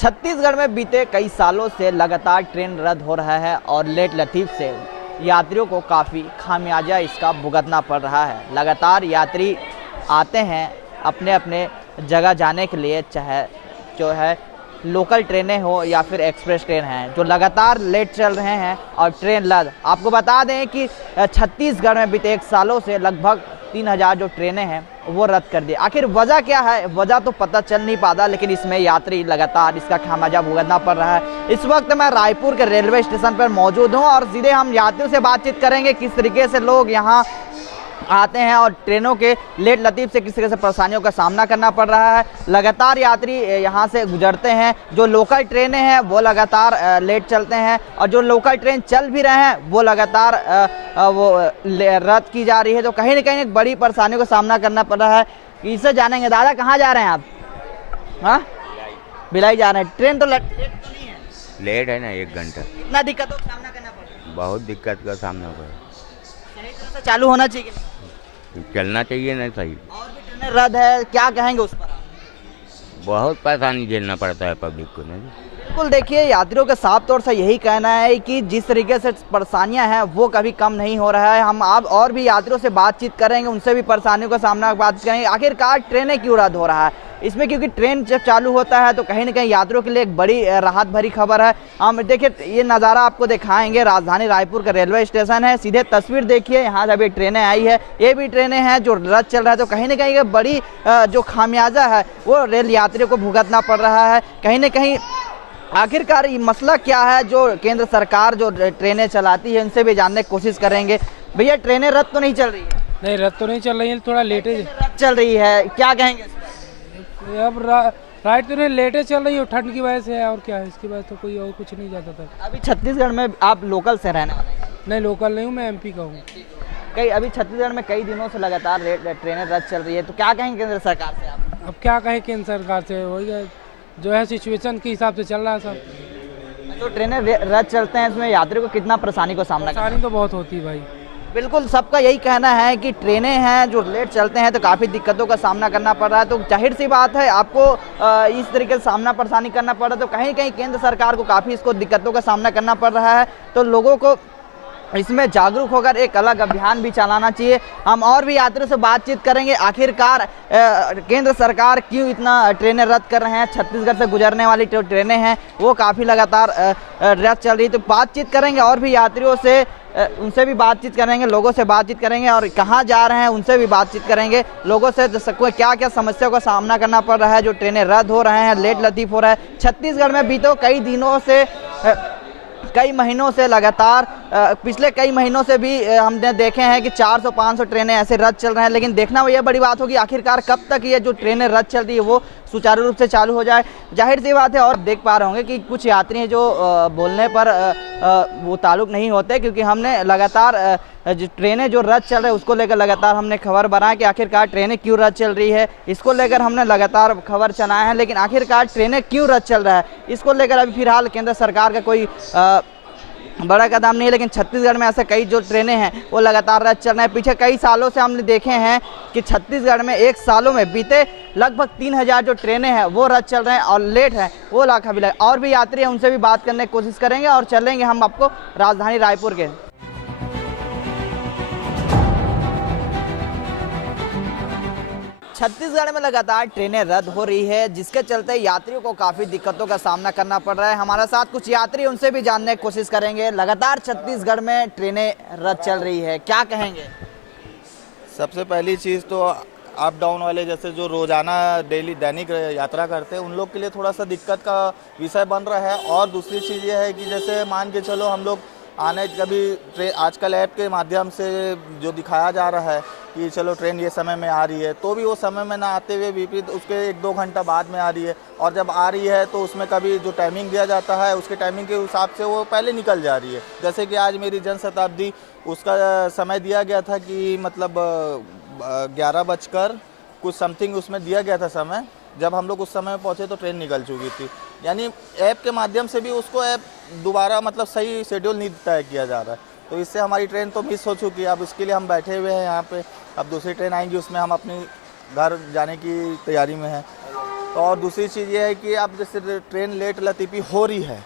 छत्तीसगढ़ में बीते कई सालों से लगातार ट्रेन रद्द हो रहा है और लेट लतीफ से यात्रियों को काफ़ी खामियाजा इसका भुगतना पड़ रहा है। लगातार यात्री आते हैं अपने अपने जगह जाने के लिए, चाहे जो है लोकल ट्रेनें हो या फिर एक्सप्रेस ट्रेन हैं, जो लगातार लेट चल रहे हैं और ट्रेन रद्द। आपको बता दें कि छत्तीसगढ़ में बीते 1 सालों से लगभग 3000 जो ट्रेनें हैं वो रद्द कर दी। आखिर वजह क्या है, वजह तो पता चल नहीं पाता, लेकिन इसमें यात्री लगातार इसका खामियाजा भुगतना पड़ रहा है। इस वक्त मैं रायपुर के रेलवे स्टेशन पर मौजूद हूं और सीधे हम यात्रियों से बातचीत करेंगे किस तरीके से लोग यहां आते हैं और ट्रेनों के लेट लतीफ से किस तरह से परेशानियों का सामना करना पड़ रहा है। लगातार यात्री यहां से गुजरते हैं, जो लोकल ट्रेनें हैं वो लगातार लेट चलते हैं और जो लोकल ट्रेन चल भी रहे हैं वो लगातार वो रद्द की जा रही है। तो कहीं ना कहीं एक बड़ी परेशानियों का सामना करना पड़ रहा है। इससे जानेंगे, दादा कहाँ जा रहे हैं आप? हाँ, भिलाई जा रहे हैं। ट्रेन तो लेट नहीं है, लेट है ना 1 घंटा। कितना दिक्कतों का सामना करना पड़ रहा है? बहुत दिक्कत का सामना कर रहा सही तरह से चालू होना चाहिए, चलना चाहिए ना सही। और भी ट्रेनें रद्द है, क्या कहेंगे उस पर? बहुत परेशानी झेलना पड़ता है पब्लिक को ना। बिल्कुल, देखिए यात्रियों का साफ तौर से यही कहना है कि जिस तरीके से परेशानियां हैं वो कभी कम नहीं हो रहा है। हम आप और भी यात्रियों से बातचीत करेंगे, उनसे भी परेशानियों का सामना बात करेंगे। आखिरकार ट्रेनें क्यों रद्द हो रहा है इसमें, क्योंकि ट्रेन जब चालू होता है तो कहीं ना कहीं यात्रियों के लिए एक बड़ी राहत भरी खबर है। हम देखिए ये नज़ारा आपको दिखाएंगे, राजधानी रायपुर का रेलवे स्टेशन है। सीधे तस्वीर देखिए, यहाँ जब ये ट्रेनें आई है, ये भी ट्रेनें हैं जो रद्द चल रहा है। तो कहीं ना कहीं बड़ी जो खामियाजा है वो रेल यात्रियों को भुगतना पड़ रहा है। कहीं ना कहीं आखिरकार ये मसला क्या है जो केंद्र सरकार जो ट्रेनें चलाती है उनसे भी जानने की कोशिश करेंगे। भैया, ट्रेनें रद्द तो नहीं चल रही है? नहीं, रद्द तो नहीं चल रही है, थोड़ा लेटे रद्द चल रही है, क्या कहेंगे? अब राइट तो नहीं, लेटे चल रही है, ठंड की वजह से है, और क्या है इसकी वजह तो कोई और कुछ नहीं जाता था। अभी छत्तीसगढ़ में आप लोकल से रहने वाले हैं? नहीं, लोकल नहीं हूँ, मैं एमपी का हूँ। अभी छत्तीसगढ़ में कई दिनों से लगातार ट्रेनें रद्द चल रही है, तो क्या कहेंगे केंद्र सरकार से आप? अब क्या कहें केंद्र सरकार से, वही जो है सिचुएशन के हिसाब से चल रहा है सब। जो ट्रेनें रद्द चलते हैं इसमें यात्रियों को कितना परेशानी को सामना करना? परेशानी तो बहुत होती है भाई। बिल्कुल, सबका यही कहना है कि ट्रेनें हैं जो लेट चलते हैं तो काफ़ी दिक्कतों का सामना करना पड़ रहा है। तो जाहिर सी बात है आपको इस तरीके से सामना परेशानी करना पड़ रहा है, तो कहीं कहीं केंद्र सरकार को काफ़ी इसको दिक्कतों का सामना करना पड़ रहा है। तो लोगों को इसमें जागरूक होकर एक अलग अभियान भी चलाना चाहिए। हम और भी यात्रियों से बातचीत करेंगे, आखिरकार केंद्र सरकार क्यों इतना ट्रेनें रद्द कर रहे हैं। छत्तीसगढ़ से गुजरने वाली जो ट्रेनें हैं वो काफ़ी लगातार रद्द चल रही है। तो बातचीत करेंगे और भी यात्रियों से, उनसे भी बातचीत करेंगे, लोगों से बातचीत करेंगे और कहाँ जा रहे हैं उनसे भी बातचीत करेंगे। लोगों से क्या क्या समस्याओं का सामना करना पड़ रहा है जो ट्रेनें रद्द हो रहे हैं, लेट लतीफ हो रहा है। छत्तीसगढ़ में बीते कई दिनों से, कई महीनों से लगातार, पिछले कई महीनों से भी हमने देखे हैं कि 400-500 ट्रेनें ऐसे रद्द चल रहे हैं। लेकिन देखना ये बड़ी बात होगी आखिरकार कब तक ये जो ट्रेनें रद्द चल रही है वो सुचारू रूप से चालू हो जाए। जाहिर सी बात है, और देख पा रहे होंगे कि कुछ यात्री हैं जो बोलने पर वो ताल्लुक नहीं होते, क्योंकि हमने लगातार जो ट्रेनें जो रद्द चल रही है उसको लेकर लगातार हमने खबर बनाया कि आखिरकार ट्रेनें क्यों रद्द चल रही है, इसको लेकर हमने लगातार खबर चलाए हैं। लेकिन आखिरकार ट्रेनें क्यों रद्द चल रहा है इसको लेकर अभी फिलहाल केंद्र सरकार का कोई बड़ा कदम नहीं है। लेकिन छत्तीसगढ़ में ऐसे कई जो ट्रेनें हैं वो लगातार रद्द चल रहे हैं। पीछे कई सालों से हमने देखे हैं कि छत्तीसगढ़ में 1 सालों में बीते लगभग 3000 जो ट्रेनें हैं वो रद्द चल रहे हैं और लेट हैं वो लाखा भी लगे। और भी यात्री हैं, उनसे भी बात करने की कोशिश करेंगे और चलेंगे हम आपको राजधानी रायपुर के। छत्तीसगढ़ में लगातार ट्रेनें रद्द हो रही है, जिसके चलते यात्रियों को काफ़ी दिक्कतों का सामना करना पड़ रहा है। हमारे साथ कुछ यात्री, उनसे भी जानने की कोशिश करेंगे। लगातार छत्तीसगढ़ में ट्रेनें रद्द चल रही है, क्या कहेंगे? सबसे पहली चीज़ तो अप डाउन वाले जैसे जो रोज़ाना दैनिक यात्रा करते हैं उन लोग के लिए थोड़ा सा दिक्कत का विषय बन रहा है। और दूसरी चीज़ ये है कि जैसे मान के चलो हम लोग आने कभी आजकल ऐप के माध्यम से जो दिखाया जा रहा है कि चलो ट्रेन ये समय में आ रही है, तो भी वो समय में ना आते हुए विपरीत उसके 1-2 घंटा बाद में आ रही है। और जब आ रही है तो उसमें कभी जो टाइमिंग दिया जाता है उसके टाइमिंग के हिसाब से वो पहले निकल जा रही है। जैसे कि आज मेरी जनशताब्दी, उसका समय दिया गया था कि मतलब 11 बजकर कुछ समथिंग उसमें दिया गया था समय। जब हम लोग उस समय में पहुँचे तो ट्रेन निकल चुकी थी। यानी ऐप के माध्यम से भी उसको ऐप दोबारा मतलब सही शेड्यूल नहीं तय किया जा रहा है, तो इससे हमारी ट्रेन तो मिस हो चुकी है। अब इसके लिए हम बैठे हुए हैं यहाँ पे, अब दूसरी ट्रेन आएंगी उसमें हम अपनी घर जाने की तैयारी में हैं। तो और दूसरी चीज़ ये है कि अब जैसे ट्रेन लेट लतीफ़ी हो रही है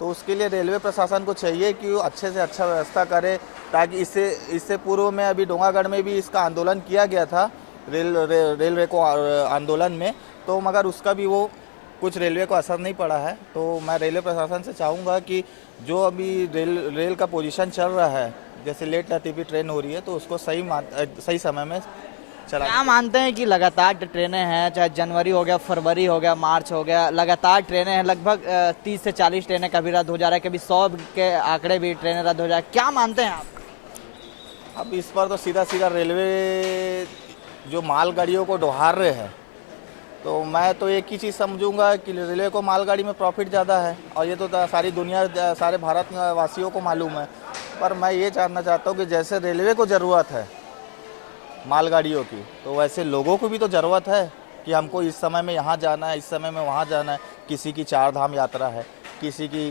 तो उसके लिए रेलवे प्रशासन को चाहिए कि वो अच्छे से अच्छा व्यवस्था करे, ताकि इससे पूर्व में अभी डोंगागढ़ में भी इसका आंदोलन किया गया था रेलवे को आंदोलन में, तो मगर उसका भी वो कुछ रेलवे को असर नहीं पड़ा है। तो मैं रेलवे प्रशासन से चाहूँगा कि जो अभी रेल का पोजीशन चल रहा है, जैसे लेट लतीफ़ी ट्रेन हो रही है, तो उसको सही समय में चला। क्या मानते हैं कि लगातार ट्रेनें हैं, चाहे जनवरी हो गया, फरवरी हो गया, मार्च हो गया, लगातार ट्रेनें हैं, लगभग 30 से 40 ट्रेनें कभी रद्द हो जा रहा है, कभी 100 के आंकड़े भी ट्रेनें रद्द हो जा रहा है, क्या मानते हैं आप? अब इस पर तो सीधा रेलवे जो मालगाड़ियों को डुहार रहे हैं, तो मैं तो एक ही चीज़ समझूंगा कि रेलवे को मालगाड़ी में प्रॉफिट ज़्यादा है, और ये तो सारी दुनिया, सारे भारत वासियों को मालूम है। पर मैं ये जानना चाहता हूँ कि जैसे रेलवे को ज़रूरत है मालगाड़ियों की, तो वैसे लोगों को भी तो ज़रूरत है कि हमको इस समय में यहाँ जाना है, इस समय में वहाँ जाना है। किसी की 4 धाम यात्रा है, किसी की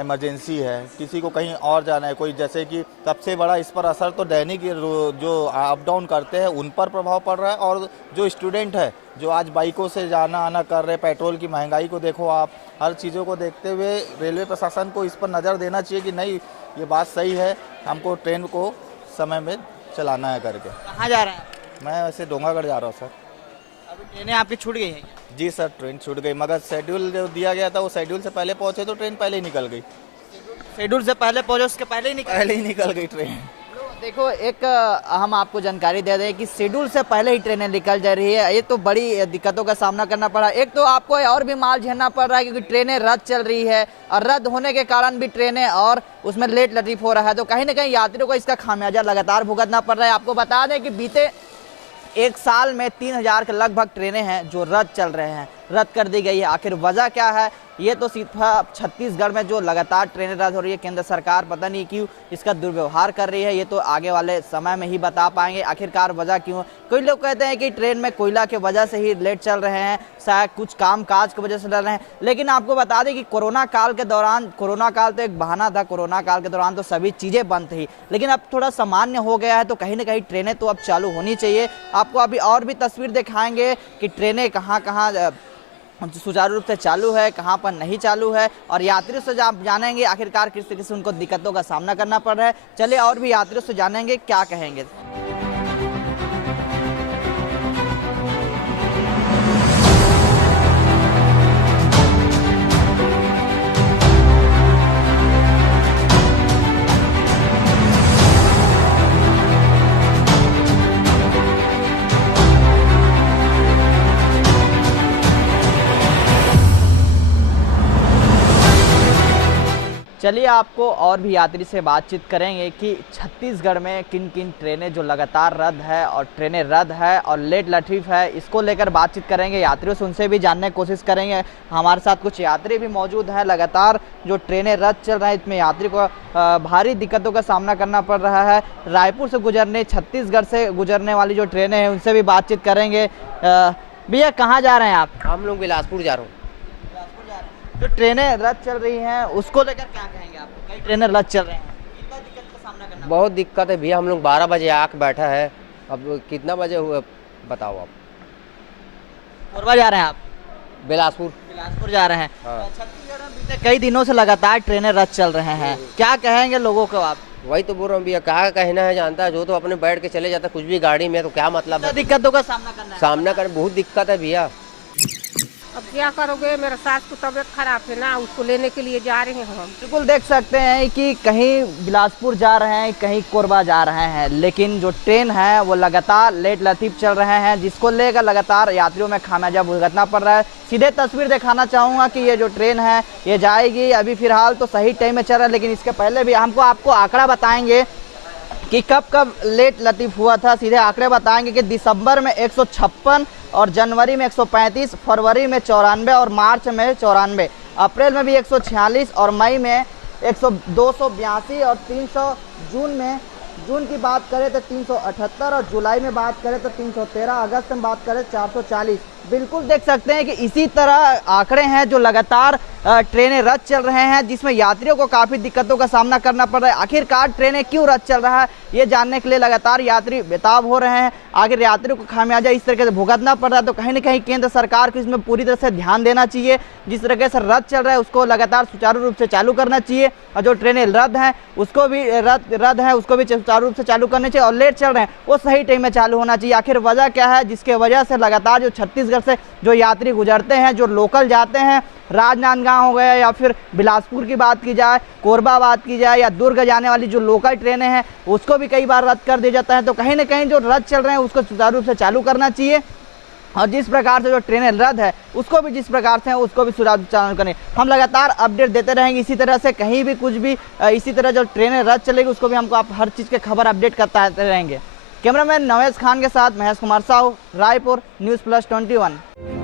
इमरजेंसी है, किसी को कहीं और जाना है। कोई जैसे कि सबसे बड़ा इस पर असर तो दैनिक जो अप डाउन करते हैं उन पर प्रभाव पड़ रहा है, और जो स्टूडेंट है जो आज बाइकों से जाना आना कर रहे, पेट्रोल की महंगाई को देखो आप, हर चीज़ों को देखते हुए रेलवे प्रशासन को इस पर नज़र देना चाहिए कि नहीं, ये बात सही है, हमको ट्रेन को समय में चलाना है करके। कहाँ जा रहे हैं? मैं वैसे डोंगागढ़ जा रहा हूँ सर। अभी ट्रेनें आपकी छूट गई हैं? जी सर, ट्रेन छूट गई, मगर शेड्यूल जो दिया गया था वो शेड्यूल से पहले पहुँचे तो ट्रेन पहले ही निकल गई। शेड्यूल से पहले पहुंचे, उसके पहले ही निकल गई ट्रेन। देखो, एक हम आपको जानकारी दे दें कि शेड्यूल से पहले ही ट्रेनें निकल जा रही है। ये तो बड़ी दिक्कतों का सामना करना पड़ा। एक तो आपको और भी माल झेलना पड़ रहा है क्योंकि ट्रेनें रद्द चल रही है, और रद्द होने के कारण भी ट्रेनें और उसमें लेट लतीफ हो रहा है, तो कहीं ना कहीं यात्रियों को इसका खामियाजा लगातार भुगतना पड़ रहा है। आपको बता दें कि बीते 1 साल में 3000 के लगभग ट्रेनें हैं जो रद्द चल रहे हैं, रद्द कर दी गई है। आखिर वजह क्या है? ये तो सीधा छत्तीसगढ़ में जो लगातार ट्रेनें रद्द हो रही है, केंद्र सरकार पता नहीं क्यों इसका दुर्व्यवहार कर रही है, ये तो आगे वाले समय में ही बता पाएंगे आखिरकार वजह क्यों। कई लोग कहते हैं कि ट्रेन में कोयला की वजह से ही लेट चल रहे हैं, शायद कुछ काम काज की वजह से चल रहे हैं। लेकिन आपको बता दें कि कोरोना काल के दौरान, कोरोना काल तो एक बहाना था, कोरोना काल के दौरान तो सभी चीज़ें बंद थी, लेकिन अब थोड़ा सामान्य हो गया है, तो कहीं ना कहीं ट्रेनें तो अब चालू होनी चाहिए। आपको अभी और भी तस्वीर दिखाएंगे कि ट्रेनें कहाँ कहाँ सुचारू रूप से चालू है, कहाँ पर नहीं चालू है, और यात्रियों से आप जानेंगे आखिरकार किस तरीके से उनको दिक्कतों का सामना करना पड़ रहा है। चलिए और भी यात्रियों से जानेंगे क्या कहेंगे। चलिए आपको और भी यात्री से बातचीत करेंगे कि छत्तीसगढ़ में किन किन ट्रेनें जो लगातार रद्द है और ट्रेनें रद्द है और लेट लतीफ है, इसको लेकर बातचीत करेंगे यात्रियों से, उनसे भी जानने की कोशिश करेंगे। हमारे साथ कुछ यात्री भी मौजूद हैं। लगातार जो ट्रेनें रद्द चल रही है, इसमें यात्री को भारी दिक्कतों का सामना करना पड़ रहा है। रायपुर से गुजरने, छत्तीसगढ़ से गुजरने वाली जो ट्रेनें हैं उनसे भी बातचीत करेंगे। भैया कहाँ जा रहे हैं आप? हम लोग बिलासपुर जा रहे हैं। जो ट्रेनें रद्द चल रही हैं उसको लेकर क्या कहेंगे आप? कई ट्रेनें रद्द चल रही हैं, कितना दिक्कत का सामना करना? बहुत दिक्कत है भैया, हम लोग 12 बजे आके बैठा है, अब कितना बजे हुआ बताओ आप? कोरबा जा रहे हैं आप? बिलासपुर जा रहे हैं। हाँ। छत्तीसगढ़ में बीते कई दिनों से लगातार ट्रेनें रद्द चल रहे हैं, क्या कहेंगे लोगों को आप? वही तो बोल रहा हूँ भैया, कहाँ कहना है जानता है, जो तो अपने बैठ के चले जाता कुछ भी गाड़ी में, तो क्या मतलब है? दिक्कतों का सामना करना है? सामना कर बहुत दिक्कत है भैया। अब क्या करोगे, मेरा सास को तबीयत खराब है ना, उसको लेने के लिए जा रहे हैं हम। बिल्कुल देख सकते हैं कि कहीं बिलासपुर जा रहे हैं, कहीं कोरबा जा रहे हैं, लेकिन जो ट्रेन है वो लगातार लेट लतीफ चल रहे हैं, जिसको लेकर लगातार यात्रियों में खामियाजा भुगतना पड़ रहा है। सीधे तस्वीर दिखाना चाहूँगा कि ये जो ट्रेन है ये जाएगी, अभी फिलहाल तो सही टाइम में चल रहा है, लेकिन इसके पहले भी आपको आंकड़ा बताएंगे कि कब लेट लतीफ हुआ था। सीधे आंकड़े बताएंगे कि दिसंबर में 156 और जनवरी में 135, फरवरी में 94 और मार्च में 94, अप्रैल में भी 146 और मई में 282 और 300, जून की बात करें तो 378 और जुलाई में बात करें तो 313, अगस्त में बात करें 440। बिल्कुल देख सकते हैं कि इसी तरह आंकड़े हैं जो लगातार ट्रेनें रद्द चल रहे हैं, जिसमें यात्रियों को काफ़ी दिक्कतों का सामना करना पड़ रहा है। आखिरकार ट्रेनें क्यों रद्द चल रहा है, ये जानने के लिए लगातार यात्री बेताब हो रहे हैं। आखिर यात्रियों को खामियाजा इस तरीके से भुगतना पड़ रहा है, तो कहीं ना कहीं केंद्र सरकार को इसमें पूरी तरह से ध्यान देना चाहिए। जिस तरीके से रद्द चल रहा है उसको लगातार सुचारू रूप से चालू करना चाहिए, और जो ट्रेनें रद्द हैं उसको भी सुचारू रूप से चालू करनी चाहिए, और लेट चल रहे हैं वो सही टाइम में चालू होना चाहिए। आखिर वजह क्या है जिसके वजह से लगातार जो छत्तीसगढ़ से जो यात्री गुजरते हैं, जो लोकल जाते हैं, राजनांदगांव हो गया या फिर बिलासपुर की बात की जाए, कोरबा बात की जाए, या दुर्ग जाने वाली जो लोकल ट्रेनें हैं उसको भी कई बार रद्द कर दिया जाता है। तो कहीं ना कहीं जो रद्द चल रहे हैं उसको सुचारू रूप से चालू करना चाहिए, और जिस प्रकार से जो ट्रेनें रद्द है उसको भी जिस प्रकार से उसको भी सुचारू चालू करें। हम लगातार अपडेट देते रहेंगे इसी तरह से, कहीं भी कुछ भी इसी तरह जो ट्रेनें रद्द चलेगी उसको भी हमको आप हर चीज़ के खबर अपडेट करते रहेंगे। कैमरामैन नवेश खान के साथ महेश कुमार साहू, रायपुर, न्यूज़ प्लस 21।